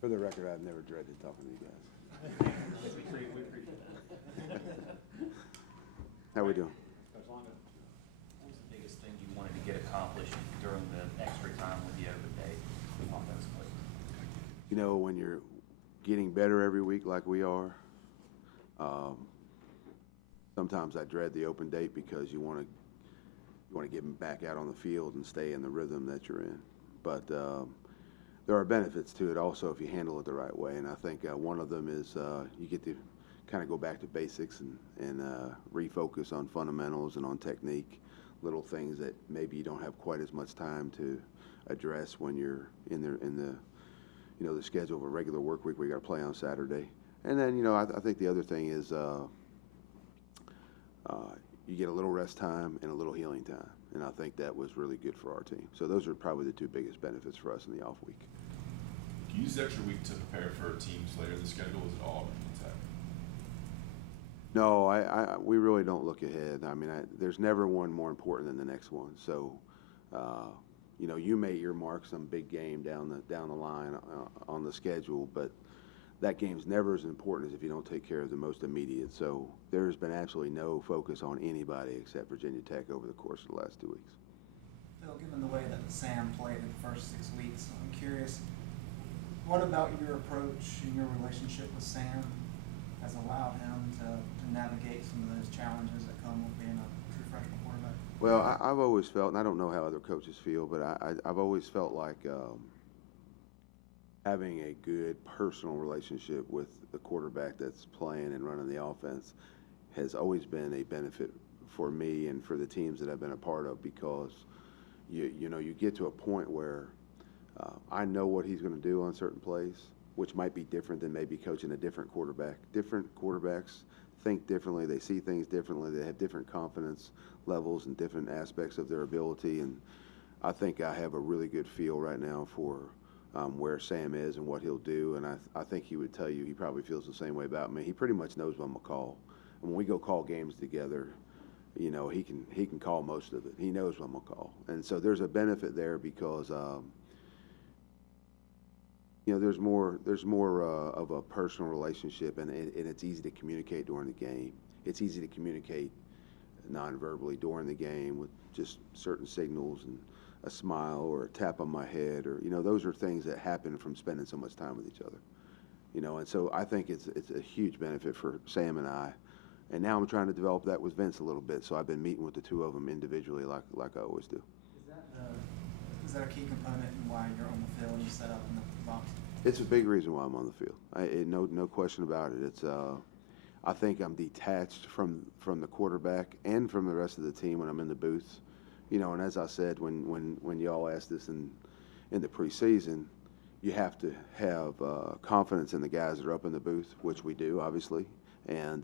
For the record, I've never dreaded talking to you guys. How we doing? What was the biggest thing you wanted to get accomplished during the extra time with the open day offensively? You know, when you're getting better every week like we are, sometimes I dread the open date because you want to get them back out on the field and stay in the rhythm that you're in. But there are benefits to it also if you handle it the right way, and I think one of them is you get to kind of go back to basics and refocus on fundamentals and on technique, little things that maybe you don't have quite as much time to address when you're in the schedule of a regular work week where you got to play on Saturday. And then I think the other thing is you get a little rest time and a little healing time, and I think that was really good for our team. So those are probably the two biggest benefits for us in the off week. Do you use the extra week to prepare for teams later in the schedule? Is it all intact? No, we really don't look ahead. I mean, there's never one more important than the next one. So, you may earmark some big game down the line on the schedule, but that game's never as important as if you don't take care of the most immediate. So there's been absolutely no focus on anybody except Virginia Tech over the course of the last 2 weeks. Phil, given the way that Sam played in the first 6 weeks, I'm curious, what about your approach and your relationship with Sam has allowed him to navigate some of those challenges that come with being a true freshman quarterback? Well, I've always felt, and I don't know how other coaches feel, but I've always felt like having a good personal relationship with the quarterback that's playing and running the offense has always been a benefit for me and for the teams that I've been a part of, because you get to a point where I know what he's going to do on certain plays, which might be different than maybe coaching a different quarterback. Different quarterbacks think differently, they see things differently, they have different confidence levels and different aspects of their ability, and I think I have a really good feel right now for where Sam is and what he'll do, and I think he would tell you he probably feels the same way about me. He pretty much knows what I'm going to call. And when we go call games together, he can call most of it. He knows what I'm going to call. And so there's a benefit there because there's more of a personal relationship, and it's easy to communicate during the game. It's easy to communicate non-verbally during the game with just certain signals and a smile or a tap on my head, or those are things that happen from spending so much time with each other. And so I think it's a huge benefit for Sam and I. And now I'm trying to develop that with Vince a little bit. So I've been meeting with the two of them individually, like I always do. Is that a key component in why you're on the field and set up in the box? It's a big reason why I'm on the field. No question about it. It's I think I'm detached from the quarterback and from the rest of the team when I'm in the booth. And as I said, when y'all asked this in the preseason, you have to have confidence in the guys that are up in the booth, which we do, obviously, and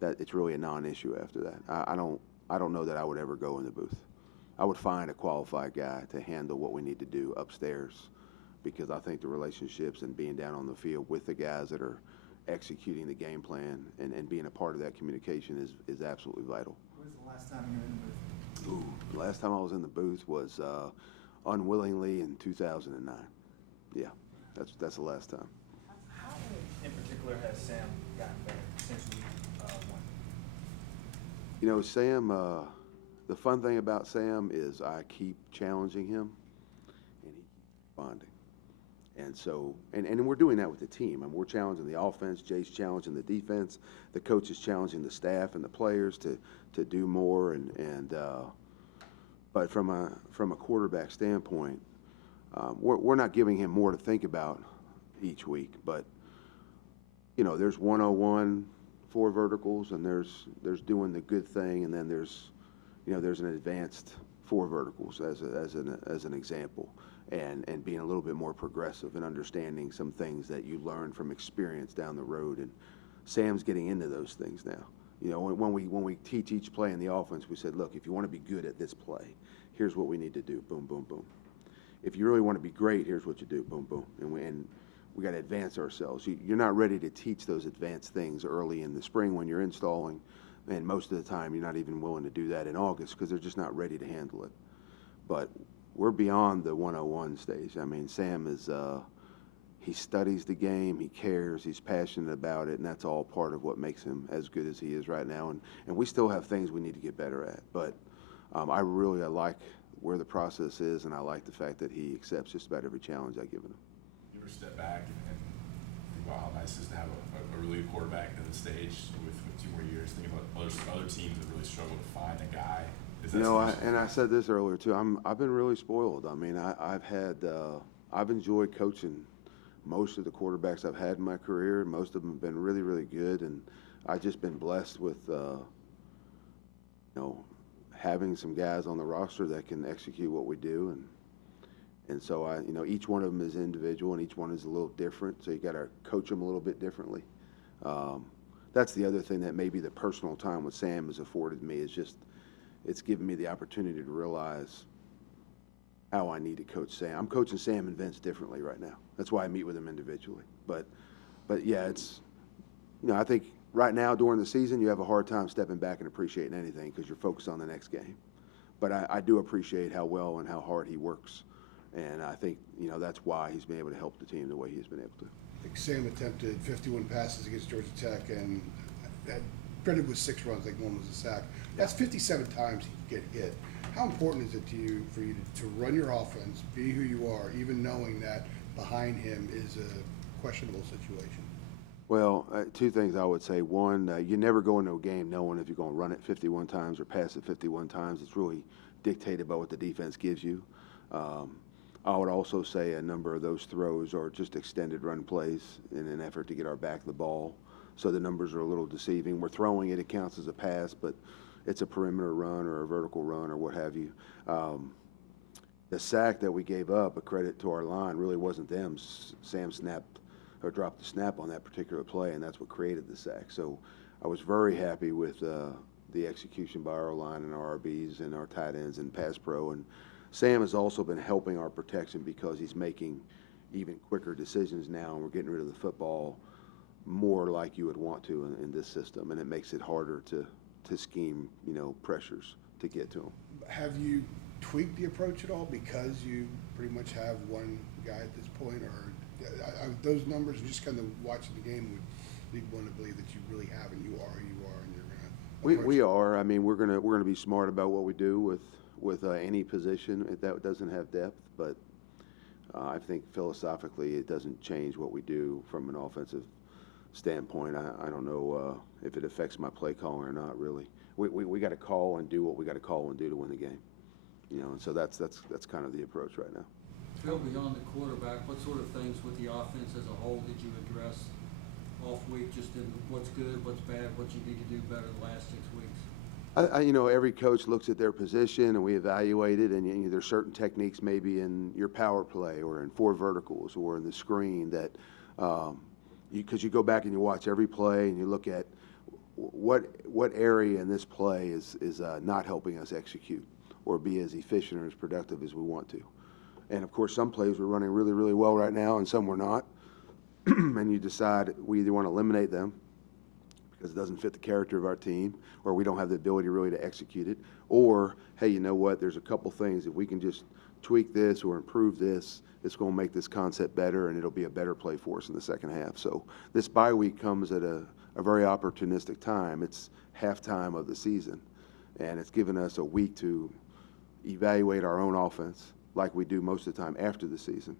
that it's really a non-issue after that. I don't know that I would ever go in the booth. I would find a qualified guy to handle what we need to do upstairs, because I think the relationships and being down on the field with the guys that are executing the game plan and being a part of that communication is absolutely vital. When was the last time you were in the booth? The last time I was in the booth was unwillingly in 2009. Yeah, that's the last time. How in particular has Sam gotten better since we won? Sam, the fun thing about Sam is I keep challenging him, and he keeps responding. And so, and we're doing that with the team. We're challenging the offense, Jay's challenging the defense, the coach is challenging the staff and the players to do more. But from a quarterback standpoint, we're not giving him more to think about each week. But there's 101, 4 verticals, and there's doing the good thing, and then there's an advanced 4 verticals as an example. And being a little bit more progressive and understanding some things that you learn from experience down the road. And Sam's getting into those things now. When we teach each play in the offense, we said, look, if you want to be good at this play, here's what we need to do. Boom, boom, boom. If you really want to be great, here's what you do. Boom, boom. And we got to advance ourselves. You're not ready to teach those advanced things early in the spring when you're installing. And most of the time, you're not even willing to do that in August because they're just not ready to handle it. But we're beyond the 101 stage. I mean, Sam is he studies the game, he cares, he's passionate about it, and that's all part of what makes him as good as he is right now. And we still have things we need to get better at, but I like where the process is, and I like the fact that he accepts just about every challenge I give him. You ever step back and think about how nice it is to have a really good quarterback at this stage with 2 more years? Think about other teams that really struggle to find a guy. I said this earlier too. I've been really spoiled. I mean, I've enjoyed coaching most of the quarterbacks I've had in my career. Most of them have been really, really good, and I've just been blessed with having some guys on the roster that can execute what we do, and so each one of them is individual and each one is a little different. So you got to coach them a little bit differently. That's the other thing that maybe the personal time with Sam has afforded me, is just it's given me the opportunity to realize how I need to coach Sam. I'm coaching Sam and Vince differently right now. That's why I meet with them individually. But yeah, it's I think right now during the season you have a hard time stepping back and appreciating anything because you're focused on the next game. But I do appreciate how well and how hard he works, and I think that's why he's been able to help the team the way he's been able to. I think Sam attempted 51 passes against Georgia Tech and had credit with 6 runs, like one was a sack. That's 57 times he could get hit. How important is it to you for you to run your offense, be who you are, even knowing that behind him is a questionable situation? Well, 2 things I would say. One, you never go into a game knowing if you're going to run it 51 times or pass it 51 times. It's really dictated by what the defense gives you. I would also say a number of those throws are just extended run plays in an effort to get our back the ball. So the numbers are a little deceiving. We're throwing it, it counts as a pass, but it's a perimeter run or a vertical run or what have you. The sack that we gave up, a credit to our line, really wasn't them. Sam snapped or dropped the snap on that particular play, and that's what created the sack. So I was very happy with the execution by our line and our RBs and our tight ends and pass pro. And Sam has also been helping our protection because he's making even quicker decisions now, and we're getting rid of the football more like you would want to in this system, and it makes it harder to scheme, pressures to get to him. Have you tweaked the approach at all because you pretty much have one guy at this point, or those numbers, just kind of watching the game would lead one to believe that you really have, and you are, and you're going to. We are. I mean, we're gonna be smart about what we do with any position that doesn't have depth, but I think philosophically it doesn't change what we do from an offensive standpoint. I don't know if it affects my play calling or not, really. We got to call and do what we got to call and do to win the game, and so that's kind of the approach right now. Phil, beyond the quarterback, what sort of things with the offense as a whole did you address off week, just in what's good, what's bad, what you need to do better the last 6 weeks? Every coach looks at their position and we evaluate it, and there's certain techniques maybe in your power play or in 4 verticals or in the screen that because you go back and you watch every play and you look at what area in this play is not helping us execute or be as efficient or as productive as we want to. And of course, some plays we're running really, really well right now, and some we're not. And you decide we either want to eliminate them because it doesn't fit the character of our team, or we don't have the ability really to execute it, or hey, you know what? There's a couple things if we can just tweak this or improve this, it's going to make this concept better, and it'll be a better play for us in the second half. So this bye week comes at a very opportunistic time. It's halftime of the season, and it's given us a week to evaluate our own offense like we do most of the time after the season,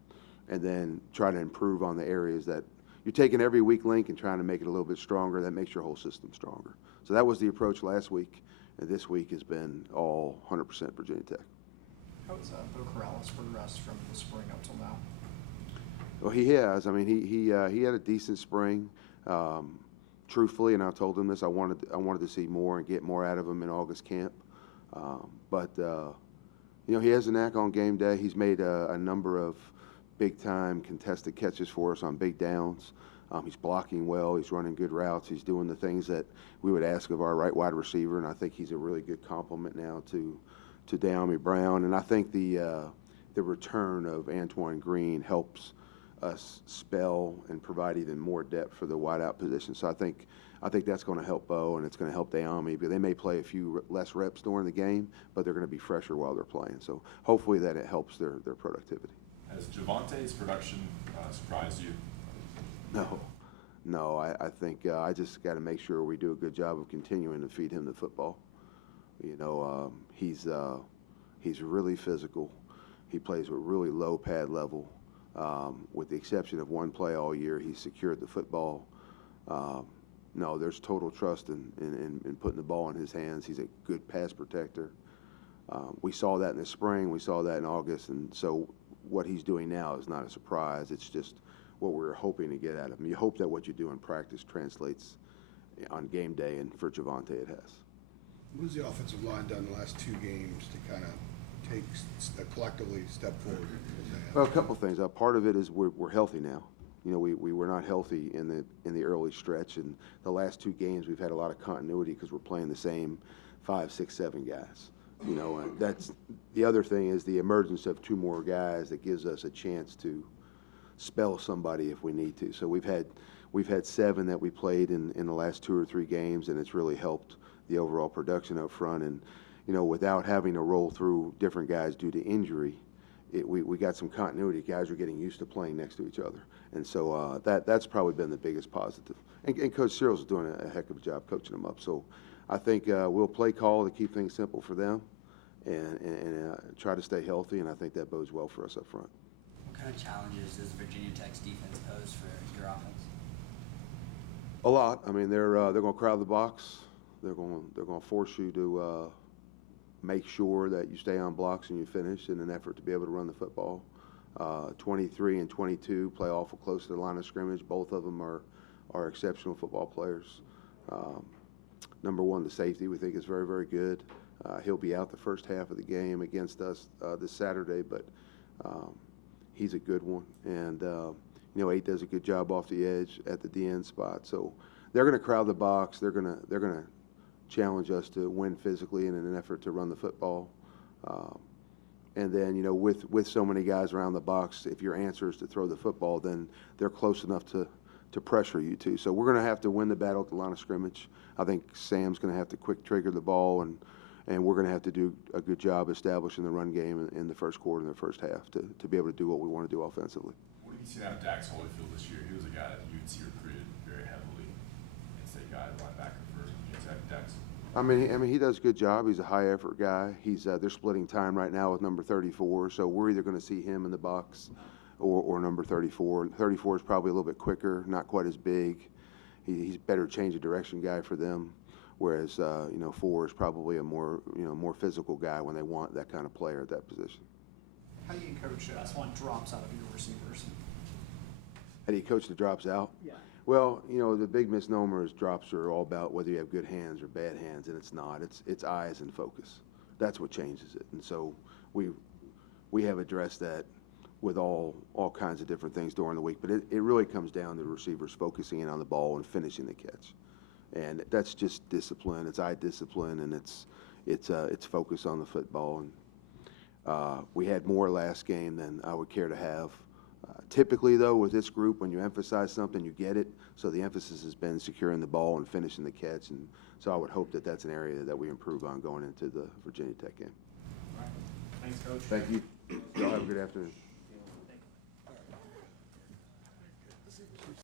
and then try to improve on the areas that you're taking every weak link and trying to make it a little bit stronger. That makes your whole system stronger. So that was the approach last week, and this week has been all 100% Virginia Tech. How has Bo Corrales progressed from the spring up till now? Well, he has. I mean, he had a decent spring. Truthfully, and I told him this, I wanted to see more and get more out of him in August camp. But he has a knack on game day. He's made a number of big-time contested catches for us on big downs. He's blocking well. He's running good routes. He's doing the things that we would ask of our right wide receiver, and I think he's a really good complement now to De'Ami Brown. And I think the return of Antoine Green helps us spell and provide even more depth for the wideout position. So I think that's going to help Bo, and it's going to help De'Ami, because they may play a few less reps during the game, but they're going to be fresher while they're playing. So hopefully that it helps their productivity. Has Javante's production surprised you? No, I think I just got to make sure we do a good job of continuing to feed him the football. You know, he's really physical. He plays with really low pad level. With the exception of one play all year, he's secured the football. No, there's total trust in putting the ball in his hands. He's a good pass protector. We saw that in the spring. We saw that in August. And so what he's doing now is not a surprise. It's just what we're hoping to get out of him. You hope that what you do in practice translates on game day, and for Javante it has. What has the offensive line done the last 2 games to kind of take collectively step forward? Well, a couple things. Part of it is we're healthy now. You know, we were not healthy in the early stretch, and the last 2 games we've had a lot of continuity because we're playing the same 5, 6, 7 guys. You know, and that's the other thing is the emergence of 2 more guys that gives us a chance to spell somebody if we need to. So we've had 7 that we played in the last 2 or 3 games, and it's really helped the overall production up front. And you know, without having to roll through different guys due to injury, we got some continuity. Guys are getting used to playing next to each other, and so that's probably been the biggest positive. And Coach Cyril's doing a heck of a job coaching them up. So I think we'll play call to keep things simple for them, and try to stay healthy. And I think that bodes well for us up front. What kind of challenges does Virginia Tech's defense pose for your offense? A lot. I mean, they're going to crowd the box. They're going to force you to make sure that you stay on blocks and you finish in an effort to be able to run the football. 23 and 22 play awful close to the line of scrimmage. Both of them are exceptional football players. Number 1, the safety we think is very, very good. He'll be out the first half of the game against us this Saturday, but he's a good one. And you know, 8 does a good job off the edge at the DN spot. So they're going to crowd the box. They're going to challenge us to win physically and in an effort to run the football. And then, you know, with so many guys around the box, if your answer is to throw the football, then they're close enough to pressure you too. So we're going to have to win the battle at the line of scrimmage. I think Sam's going to have to quick trigger the ball, and we're going to have to do a good job establishing the run game in the first quarter and the first half to be able to do what we want to do offensively. What have you seen out of Dax Holyfield this year? He was a guy that UNC recruited very heavily. In-state guy, linebacker for UNC. Dax. I mean, he does a good job. He's a high-effort guy. They're splitting time right now with number 34, so we're either going to see him in the box or number 34. 34 is probably a little bit quicker, not quite as big. He's a better change of direction guy for them, whereas 4 is probably a more physical guy when they want that kind of player at that position. How do you coach drops out of your receivers? How do you coach the drops out? Yeah. Well, you know, the big misnomer is drops are all about whether you have good hands or bad hands, and it's not. It's eyes and focus. That's what changes it. And so we have addressed that with all kinds of different things during the week. But it really comes down to the receivers focusing in on the ball and finishing the catch. And that's just discipline. It's eye discipline, and it's focus on the football. And we had more last game than I would care to have. Typically, though, with this group, when you emphasize something, you get it. So the emphasis has been securing the ball and finishing the catch. And so I would hope that that's an area that we improve on going into the Virginia Tech game. All right. Thanks, Coach. Thank you. Y'all have a good afternoon.